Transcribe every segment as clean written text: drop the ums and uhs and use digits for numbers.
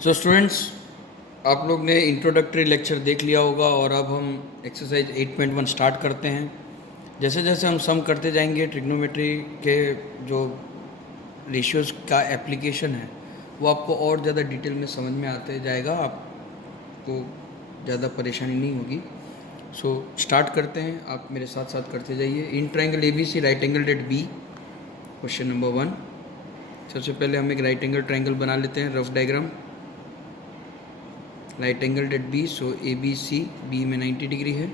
So students, आप लोग ने इंट्रोडक्टरी लेक्चर देख लिया होगा और अब हम एक्सरसाइज 8.1 स्टार्ट करते हैं। जैसे जैसे हम सम करते जाएंगे, ट्रिग्नोमेट्री के जो रेशियोज़ का एप्लीकेशन है वो आपको और ज़्यादा डिटेल में समझ में आते जाएगा, आपको ज़्यादा परेशानी नहीं होगी। सो स्टार्ट करते हैं, आप मेरे साथ साथ करते जाइए। In triangle A B C right angle at B, question number 1। सबसे पहले हम एक राइट एंगल ट्रायंगल बना लेते हैं, rough diagram. Right angle at B, so A B C, B में 90 डिग्री है।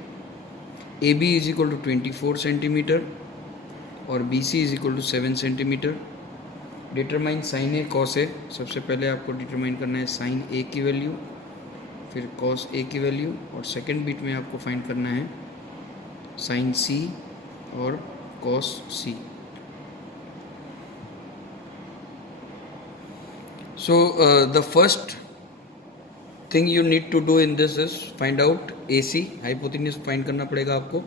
A B is equal to 24 centimetre और B C is equal to 7 centimetre. Determine sine A cos A. सबसे पहले आपको determine करना है साइन ए की value, फिर कॉस ए की वैल्यू, और सेकेंड बिट में आपको फाइंड करना है साइन सी और cos C. So the first thing you need to do in this is find out A C, hypotenuse find करना पड़ेगा आपको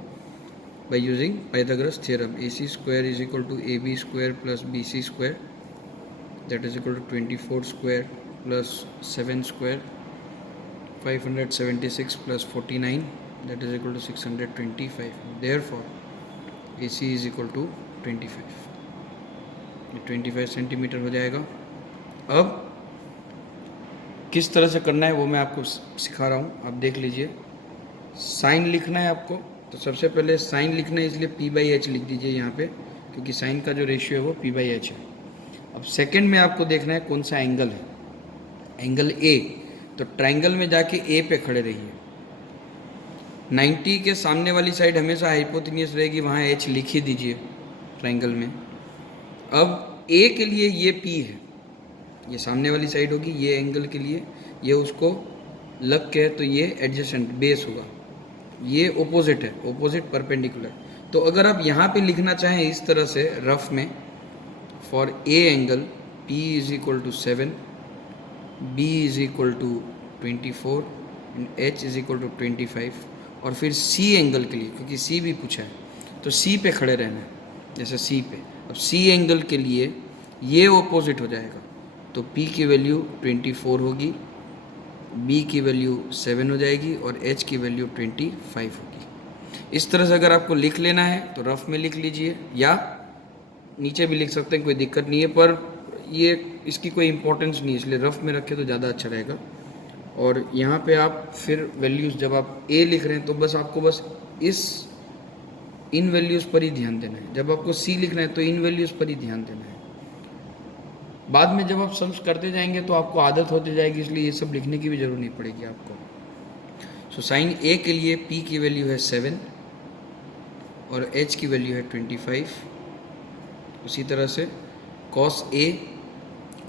by using Pythagoras theorem. AC square is equal to AB square plus BC square, that is equal to 24 square plus 7 square, 576 plus 49, that is equal to 625. Therefore AC is equal to 25, 25 centimetre हो जाएगा। अब किस तरह से करना है वो मैं आपको सिखा रहा हूँ, आप देख लीजिए। साइन लिखना है आपको, तो सबसे पहले साइन लिखना है, इसलिए पी बाई एच लिख दीजिए यहाँ पे, क्योंकि साइन का जो रेशियो है वो पी बाई एच है। अब सेकंड में आपको देखना है कौन सा एंगल है, एंगल ए। तो ट्रायंगल में जाके ए पे खड़े रहिए। 90 के सामने वाली साइड हमेशा हाइपोटेन्यूस रहेगी, वहाँ एच लिख ही दीजिए ट्रायंगल में। अब ए के लिए ये पी है, ये सामने वाली साइड होगी, ये एंगल के लिए ये उसको लग के है, तो ये एडजेसेंट बेस होगा, ये ओपोजिट है, ओपोजिट परपेंडिकुलर। तो अगर आप यहाँ पे लिखना चाहें इस तरह से रफ में, for a angle P is equal to 7, B is equal to 24 and H is equal to 25, और फिर C एंगल के लिए, क्योंकि C भी पूछा है, तो C पे खड़े रहना है, जैसे C पे। अब C एंगल के लिए ये ओपोजिट हो जाएगा, तो P की वैल्यू 24 होगी, B की वैल्यू 7 हो जाएगी और H की वैल्यू 25 होगी। इस तरह से अगर आपको लिख लेना है तो रफ में लिख लीजिए, या नीचे भी लिख सकते हैं, कोई दिक्कत नहीं है, पर ये इसकी कोई इम्पोर्टेंस नहीं है, इसलिए रफ में रखें तो ज़्यादा अच्छा रहेगा। और यहाँ पे आप फिर वैल्यूज़, जब आप A लिख रहे हैं तो बस आपको बस इन वैल्यूज़ पर ही ध्यान देना है। जब आपको C लिखना है तो इन वैल्यूज़ पर ही ध्यान देना है। बाद में जब आप सम्स करते जाएंगे तो आपको आदत होती जाएगी, इसलिए ये सब लिखने की भी जरूरत नहीं पड़ेगी आपको। सो साइन ए के लिए P की वैल्यू है 7 और H की वैल्यू है 25। उसी तरह से कॉस ए,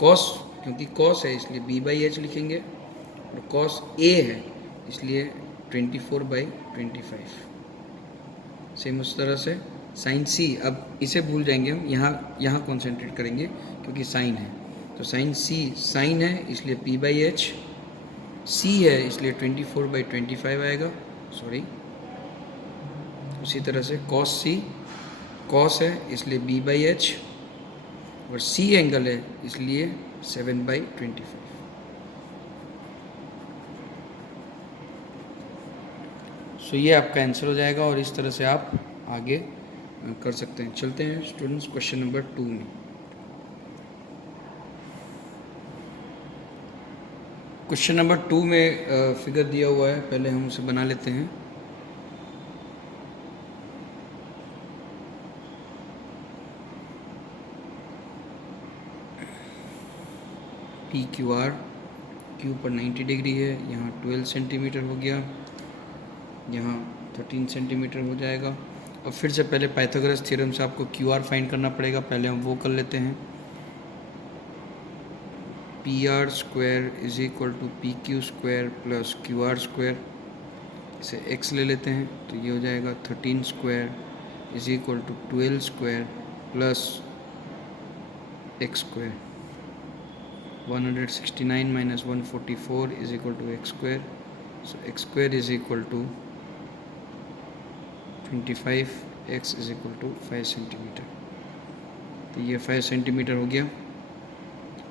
कॉस क्योंकि कॉस है इसलिए B बाई एच लिखेंगे, और कॉस ए है इसलिए 24/25। सेम उस तरह से साइन सी, अब इसे भूल जाएंगे हम, यहाँ कॉन्सेंट्रेट करेंगे क्योंकि साइन है। तो साइन सी, साइन है इसलिए P बाई एच, सी है इसलिए 24/25 आएगा, सॉरी। उसी तरह से कॉस सी, कॉस है इसलिए B बाई एच, और सी एंगल है इसलिए 7/25। सो ये आपका आंसर हो जाएगा, और इस तरह से आप आगे कर सकते हैं। चलते हैं स्टूडेंट्स क्वेश्चन नंबर 2 में। क्वेश्चन नंबर 2 में फिगर दिया हुआ है, पहले हम उसे बना लेते हैं। पी क्यू आर, क्यू पर 90 डिग्री है, यहाँ 12 सेंटीमीटर हो गया, यहाँ 13 सेंटीमीटर हो जाएगा। अब फिर से पहले पाइथागोरस थ्योरम से आपको क्यू आर फाइंड करना पड़ेगा, पहले हम वो कर लेते हैं। P R square is equal to P Q square plus Q R square, इसे x ले लेते हैं तो ये हो जाएगा 13 square is equal to 12 square plus X square. 169 minus 144 is equal to X square, so X square is equal to 25, x is equal to 5 centimetre. तो ये 5 सेंटीमीटर हो गया।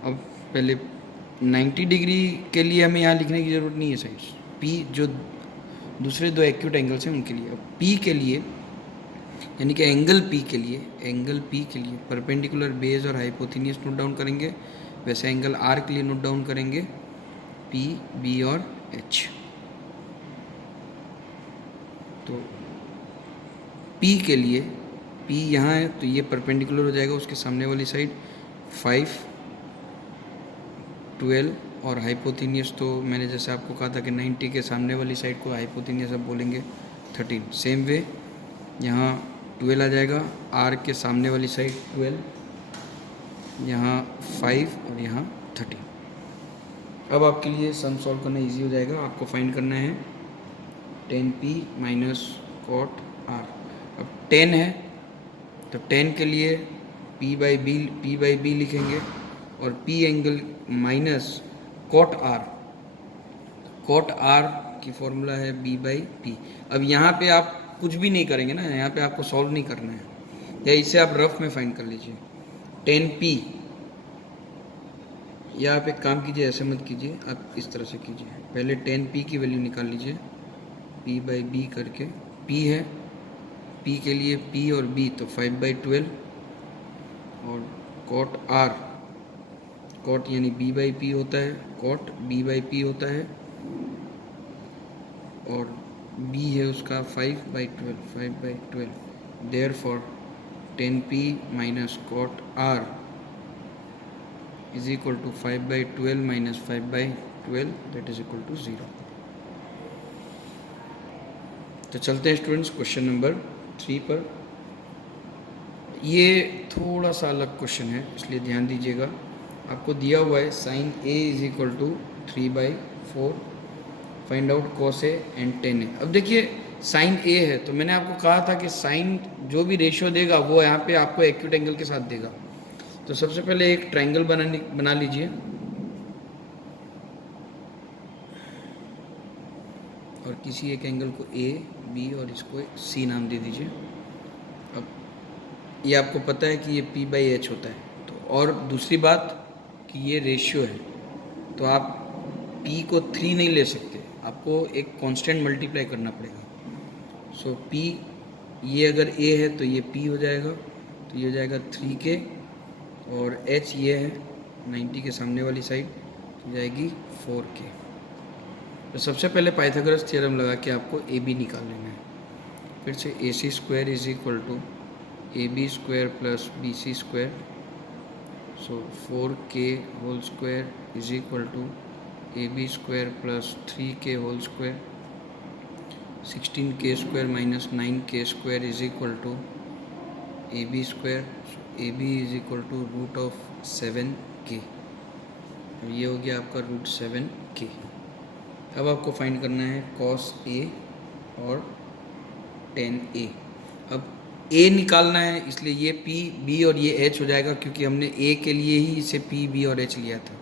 अब पहले 90 डिग्री के लिए हमें यहाँ लिखने की ज़रूरत नहीं है साइड्स। पी जो दूसरे दो एक्यूट एंगल्स हैं उनके लिए। अब पी के लिए यानी कि एंगल पी के लिए परपेंडिकुलर बेस और हाइपोथेनियस नोट डाउन करेंगे। वैसे एंगल आर के लिए नोट डाउन करेंगे पी, बी और एच। तो पी के लिए पी यहाँ है तो ये परपेंडिकुलर हो जाएगा उसके सामने वाली साइड 5, 12 और हाइपोथेनियस तो मैंने जैसे आपको कहा था कि 90 के सामने वाली साइड को हाइपोथेनियस अब बोलेंगे 13। सेम वे यहाँ 12 आ जाएगा, आर के सामने वाली साइड 12, यहाँ 5 और यहाँ 13। अब आपके लिए सम सॉल्व करना इजी हो जाएगा। आपको फाइंड करना है 10p माइनस कॉट आर। अब 10 है तो 10 के लिए p बाई बी लिखेंगे और p angle minus cot R की फॉर्मूला है b बाई पी। अब यहाँ पे आप कुछ भी नहीं करेंगे ना, यहाँ पे आपको सॉल्व नहीं करना है, या इसे आप रफ में फाइंड कर लीजिए 10p। या आप एक काम कीजिए, ऐसे मत कीजिए, आप इस तरह से कीजिए। पहले 10p की वैल्यू निकाल लीजिए p बाई बी करके। p है, p के लिए p और b तो 5/12 और कॉट r, कॉट यानी b बाई पी होता है, कॉट b बाई पी होता है और b है उसका 5/12 therefore 10p minus cot r is equal to 5/12 minus 5/12 that is equal to 0। तो चलते हैं स्टूडेंट्स क्वेश्चन नंबर 3 पर। ये थोड़ा सा अलग क्वेश्चन है इसलिए ध्यान दीजिएगा। आपको दिया हुआ है sine a is equal to 3/4, find out cos A and tan A. अब देखिए साइन a है तो मैंने आपको कहा था कि साइन जो भी रेशियो देगा वो यहाँ पे आपको एक्यूट एंगल के साथ देगा। तो सबसे पहले एक ट्रायंगल बना लीजिए और किसी एक एंगल को ए, बी और इसको सी नाम दे दीजिए। अब ये आपको पता है कि ये p बाई एच होता है। तो और दूसरी बात कि ये रेशियो है तो आप p को 3 नहीं ले सकते, आपको एक कांस्टेंट मल्टीप्लाई करना पड़ेगा। सो p ये अगर a है तो ये p हो जाएगा, तो ये हो जाएगा 3k और h ये है 90 के सामने वाली साइड हो जाएगी 4k। तो सबसे पहले पाइथागोरस थ्योरम लगा के आपको ए बी निकाल लेना है। फिर से A C square is equal to A B square plus B C square, so 4k whole square is equal to A B square plus 3k whole square, 16k square minus 9k square is equal to A B square, A B is equal to root of 7k। तो ये हो गया आपका root 7k। अब आपको find करना है cos a और tan a। अब a निकालना है इसलिए ये p, b और ये h हो जाएगा क्योंकि हमने a के लिए ही इसे p, b और h लिया था,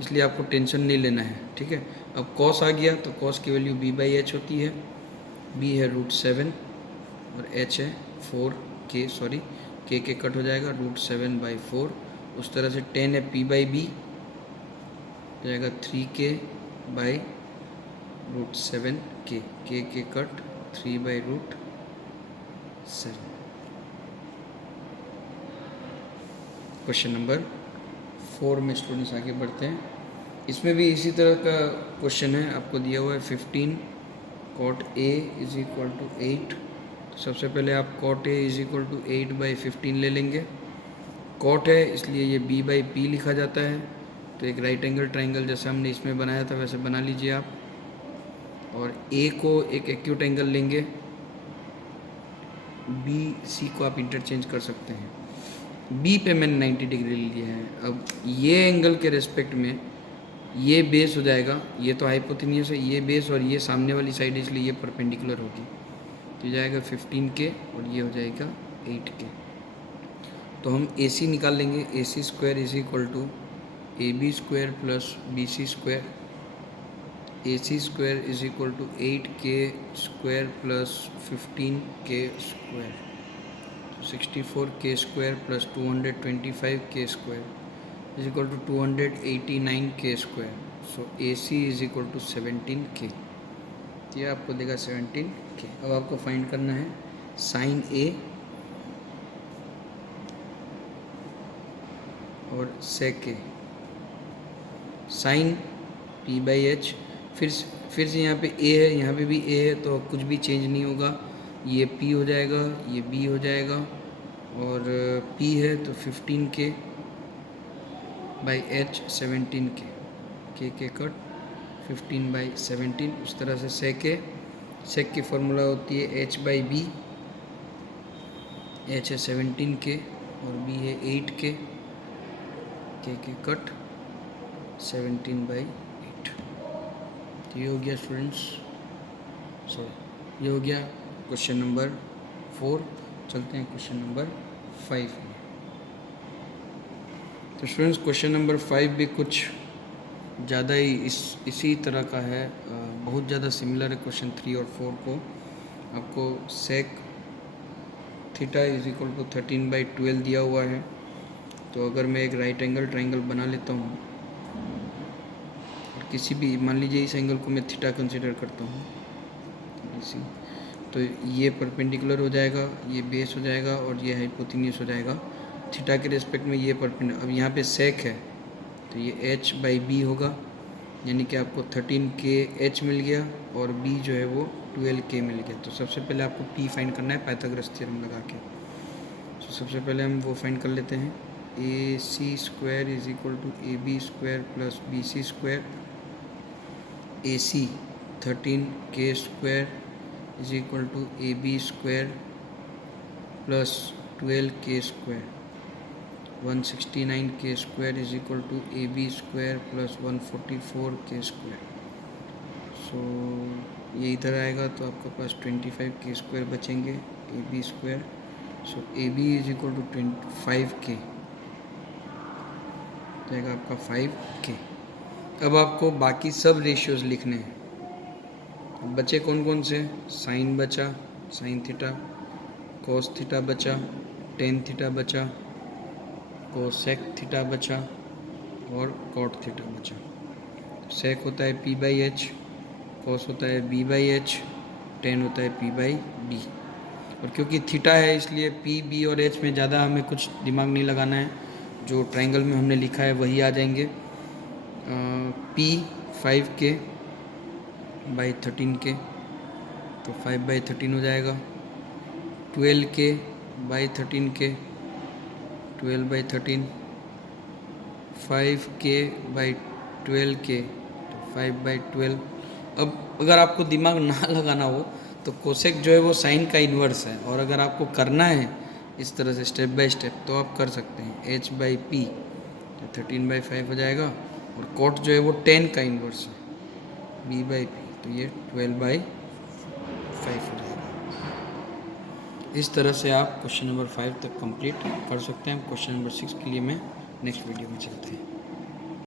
इसलिए आपको टेंशन नहीं लेना है, ठीक है। अब cos आ गया तो cos की वैल्यू b बाई एच होती है, b है रूट 7 और h है 4k, सॉरी k के कट हो जाएगा रूट 7/4। उस तरह से 10 है p बाई बी हो जाएगा 3k by root 7k, k के कट 3/रूट 7। क्वेश्चन नंबर 4 में स्टूडेंट्स आगे बढ़ते हैं। इसमें भी इसी तरह का क्वेश्चन है, आपको दिया हुआ है 15 cot a is equal to 8। तो सबसे पहले आप cot a is equal to 8/15 ले लेंगे। कॉट है इसलिए ये b बाई पी लिखा जाता है, तो एक राइट एंगल ट्राइंगल जैसा हमने इसमें बनाया था वैसे बना लीजिए आप। और a को एक एक्यूट एंगल लेंगे, b c को आप इंटरचेंज कर सकते हैं। b पे मैंने 90 डिग्री लिया है। अब ये एंगल के रेस्पेक्ट में ये बेस हो जाएगा, ये तो हाइपोटेन्यूस है, ये बेस और ये सामने वाली साइड है इसलिए ये परपेंडिकुलर होगी, तो ये जाएगा 15k और ये हो जाएगा 8k। तो हम AC निकाल लेंगे, AC square is equal to A B square plus B C square, AC square is equal to 8k square plus 15k square, 64k square plus 225k square is equal to 289 K square. So A C is equal to 17 K. ये आपको देगा 17 के। अब आपको find करना है sign ए और सेक ए। Sign P by H, फिर से यहाँ पे ए है, यहाँ पे भी ए है, तो कुछ भी चेंज नहीं होगा। ये पी हो जाएगा, ये बी हो जाएगा, और पी है तो 15 के बाई एच 17 के कट 15 बाई 17। उस तरह से सेक की फॉर्मूला होती है एच बाई बी। एच है 17 के और बी है 8 के कट 17 बाई 8। तो ये हो गया स्टूडेंट्स, ये हो गया क्वेश्चन नंबर 4। चलते हैं क्वेश्चन नंबर 5 में। तो स्टूडेंट्स क्वेश्चन नंबर 5 भी कुछ ज़्यादा ही इसी तरह का है, बहुत ज़्यादा सिमिलर है क्वेश्चन 3 और 4 को। आपको sec theta is equal to 13 by 12 दिया हुआ है। तो अगर मैं एक राइट एंगल ट्राइंगल बना लेता हूँ, और किसी भी, मान लीजिए इस एंगल को मैं थीटा कंसिडर करता हूँ, इसी, तो ये परपेंडिकुलर हो जाएगा, ये बेस हो जाएगा, और ये हाइपोटेन्यूस हो जाएगा। थीटा के रिस्पेक्ट में ये परपेंडिकुलर। अब यहाँ पे सेक है तो ये एच बाई बी होगा, यानी कि आपको 13 के एच मिल गया और बी जो है वो 12 के मिल गया। तो सबसे पहले आपको पी फाइंड करना है पाइथागोरस थ्योरम लगा के। तो सबसे पहले हम वो फाइंड कर लेते हैं। A C square is equal to A B square plus B C square. A C 13 के square is equal to A B square plus 12 के स्क्वायर। 169 के square is equal to A B square plus 144 के square. सो ये इधर आएगा तो आपके पास 25 K square बचेंगे, A B square. So A B is equal to 25 K, जाएगा आपका 5 के। अब आपको बाकी सब रेशियोज लिखने हैं। अब बचे कौन कौन से? साइन बचा, साइन थीटा, कोस थीटा बचा, टेन थीटा बचा, कोसेक थीटा बचा, और कॉट थीटा बचा। सेक होता है पी बाई एच, कोस होता है बी बाई एच, टेन होता है पी बाई बी। और क्योंकि थीटा है इसलिए पी, बी और एच में ज़्यादा हमें कुछ दिमाग नहीं लगाना है, जो ट्रायंगल में हमने लिखा है वही आ जाएंगे। पी 5 के बाई 13 के, तो 5 बाई 13 हो जाएगा। 12 के बाई 13 के, 12 बाई 13। 5 के बाई 12 के, तो 5 बाई 12। अब अगर आपको दिमाग ना लगाना हो तो कोसेक जो है वो साइन का इन्वर्स है, और अगर आपको करना है इस तरह से स्टेप बाय स्टेप तो आप कर सकते हैं। एच बाई पी तो 13 बाई 5 हो जाएगा, और कॉट जो है वो 10 का इन्वर्स है, बी बाई पी, तो ये 12 बाई 5 हो जाएगा। इस तरह से आप क्वेश्चन नंबर 5 तक कंप्लीट कर सकते हैं। क्वेश्चन नंबर 6 के लिए मैं नेक्स्ट वीडियो में चलते हैं।